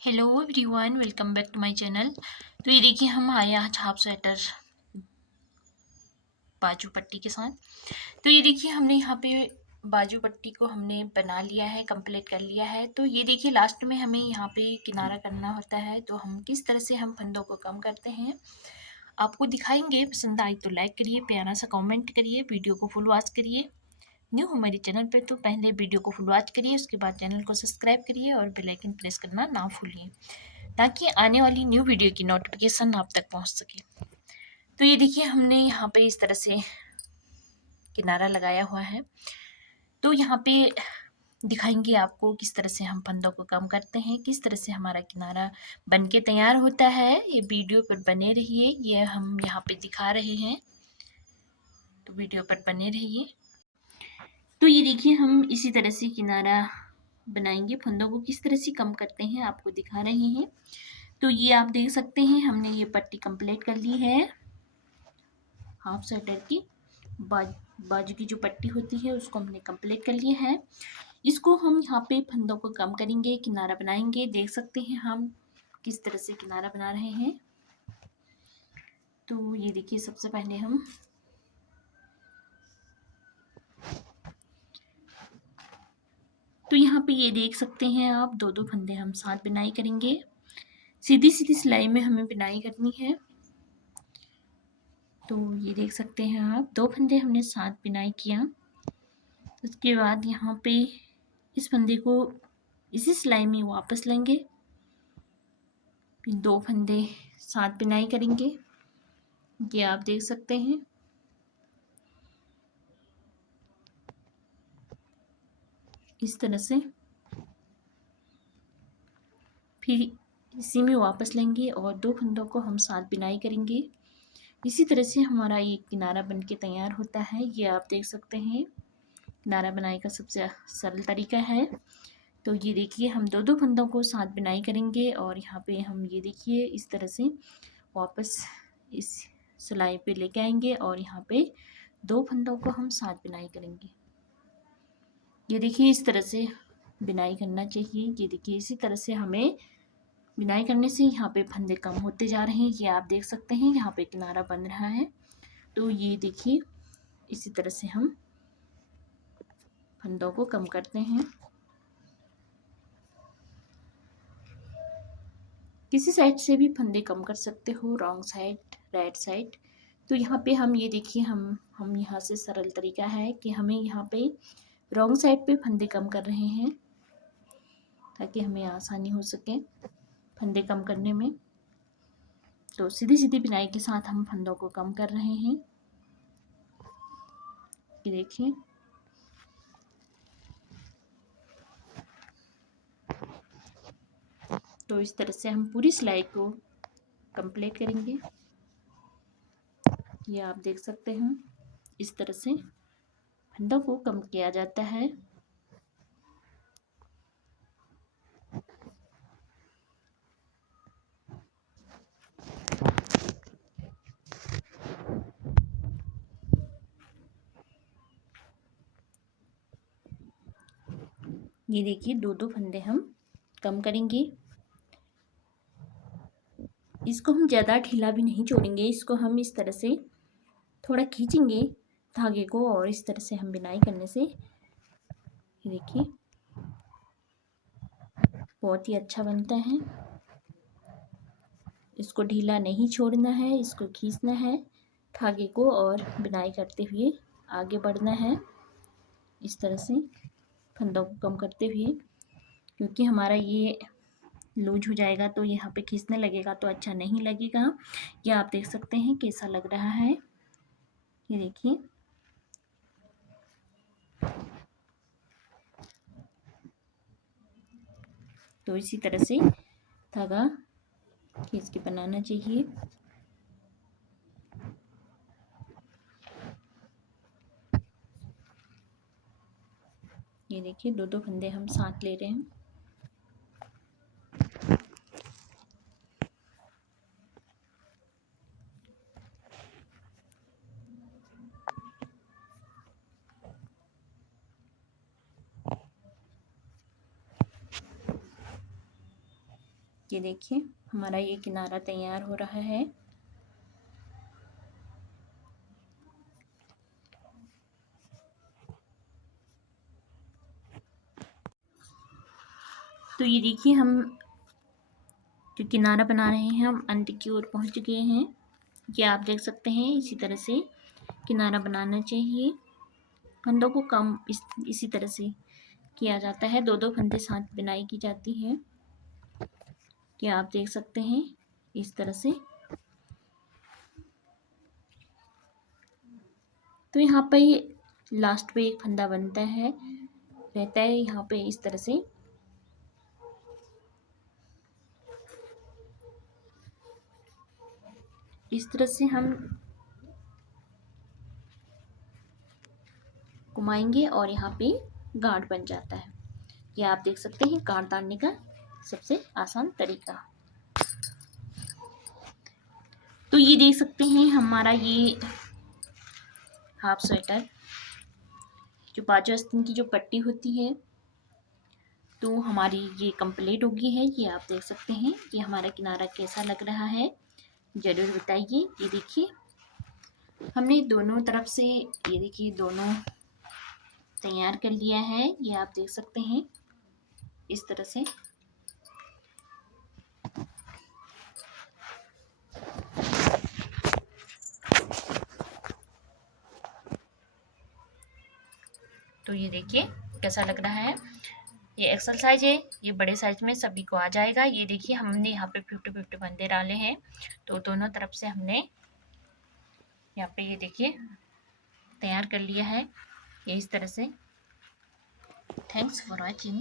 Hello everyone, welcome back to my channel. तो ये देखिए हम आए आज हाफ स्वेटर बाजू पट्टी के साथ। तो ये देखिए हमने यहाँ पे बाजू पट्टी को हमने बना लिया है, कंप्लीट कर लिया है। तो ये देखिए लास्ट में हमें यहाँ पे किनारा करना होता है। तो हम किस तरह से हम फंदों को कम करते हैं आपको दिखाएंगे। पसंद आई तो लाइक करिए, प्यारा सा कमेंट करिए, वीडियो को फुल वॉच करिए। न्यू हमारे चैनल पे तो पहले वीडियो को फुल वॉच करिए, उसके बाद चैनल को सब्सक्राइब करिए और बेल आइकन प्रेस करना ना भूलिए ताकि आने वाली न्यू वीडियो की नोटिफिकेशन आप तक पहुंच सके। तो ये देखिए हमने यहाँ पे इस तरह से किनारा लगाया हुआ है। तो यहाँ पे दिखाएंगे आपको किस तरह से हम फंदों को कम करते हैं, किस तरह से हमारा किनारा बन के तैयार होता है। ये वीडियो पर बने रहिए, ये हम यहाँ पे दिखा रहे हैं, तो वीडियो पर बने रहिए। तो ये देखिए हम इसी तरह से किनारा बनाएंगे, फंदों को किस तरह से कम करते हैं आपको दिखा रहे हैं। तो ये आप देख सकते हैं हमने ये पट्टी कंप्लीट कर ली है हाफ स्वेटर की। बाजू की जो पट्टी होती है उसको हमने कंप्लीट कर लिया है। इसको हम यहाँ पे फंदों को कम करेंगे, किनारा बनाएंगे। देख सकते हैं हम किस तरह से किनारा बना रहे हैं। तो ये देखिए सबसे पहले हम तो यहाँ पे ये देख सकते हैं आप, दो दो फंदे हम साथ बिनाई करेंगे। सीधी सीधी सिलाई में हमें बिनाई करनी है। तो ये देख सकते हैं आप, दो फंदे हमने साथ बिनाई किया। उसके बाद यहाँ पे इस फंदे को इसी सिलाई में वापस लेंगे, फिर दो फंदे साथ बिनाई करेंगे। ये आप देख सकते हैं। इस तरह से फिर इसी में वापस लेंगे और दो फंदों को हम साथ बिनाई करेंगे। इसी तरह से हमारा ये किनारा बन के तैयार होता है। ये आप देख सकते हैं, किनारा बनाई का सबसे सरल तरीका है। तो ये देखिए हम दो दो फंदों को साथ बिनाई करेंगे और यहाँ पे हम ये देखिए इस तरह से वापस इस सिलाई पे लेके आएंगे और यहाँ पे दो फंदों को हम साथ बिनाई करेंगे। ये देखिए इस तरह से बिनाई करना चाहिए। ये देखिए इसी तरह से हमें बिनाई करने से यहाँ पे फंदे कम होते जा रहे हैं। ये आप देख सकते हैं यहाँ पे किनारा बन रहा है। तो ये देखिए इसी तरह से हम फंदों को कम करते हैं। किसी साइड से भी फंदे कम कर सकते हो, रॉन्ग साइड, राइट साइड। तो यहाँ पे हम ये देखिए हम यहाँ से सरल तरीका है कि हमें यहाँ पे रॉन्ग साइड पे फंदे कम कर रहे हैं ताकि हमें आसानी हो सके फंदे कम करने में। तो सीधी सीधी बिनाई के साथ हम फंदों को कम कर रहे हैं। ये देखिए तो इस तरह से हम पूरी सिलाई को कंप्लीट करेंगे। ये आप देख सकते हैं इस तरह से फंदों को कम किया जाता है। ये देखिए दो दो फंदे हम कम करेंगे। इसको हम ज़्यादा ढीला भी नहीं छोड़ेंगे, इसको हम इस तरह से थोड़ा खींचेंगे धागे को और इस तरह से हम बिनाई करने से ये देखिए बहुत ही अच्छा बनता है। इसको ढीला नहीं छोड़ना है, इसको खींचना है धागे को और बिनाई करते हुए आगे बढ़ना है इस तरह से फंदों को कम करते हुए। क्योंकि हमारा ये लूज हो जाएगा तो यहाँ पे खींचने लगेगा तो अच्छा नहीं लगेगा। ये आप देख सकते हैं कैसा लग रहा है। ये देखिए तो इसी तरह से धागा खींच के बनाना चाहिए। ये देखिए दो दो फंदे हम साथ ले रहे हैं। ये देखिए हमारा ये किनारा तैयार हो रहा है। तो ये देखिए हम जो किनारा बना रहे हैं हम अंत की ओर पहुंच गए हैं। ये आप देख सकते हैं इसी तरह से किनारा बनाना चाहिए। फंदों को कम इसी तरह से किया जाता है। 2-2 फंदे साथ बुनाई की जाती है। ये आप देख सकते हैं इस तरह से। तो यहाँ पे लास्ट पे एक फंदा बनता है रहता है यहाँ पे इस तरह से। इस तरह से हम घुमाएंगे और यहाँ पे गांठ बन जाता है। ये आप देख सकते हैं गांठ डालने का सबसे आसान तरीका। तो ये देख सकते हैं हमारा ये हाफ स्वेटर जो बाजू आस्तीन की जो पट्टी होती है तो हमारी ये कंप्लीट हो गई है। ये आप देख सकते हैं ये हमारा किनारा कैसा लग रहा है ज़रूर बताइए। ये देखिए हमने दोनों तरफ से ये देखिए दोनों तैयार कर लिया है। ये आप देख सकते हैं इस तरह से। तो ये देखिए कैसा लग रहा है। ये एक्सल साइज है, ये बड़े साइज में सभी को आ जाएगा। ये देखिए हमने यहाँ पे 50-50 फंदे डाले हैं तो दोनों तरफ से हमने यहाँ पे ये देखिए तैयार कर लिया है ये इस तरह से। Thanks for watching.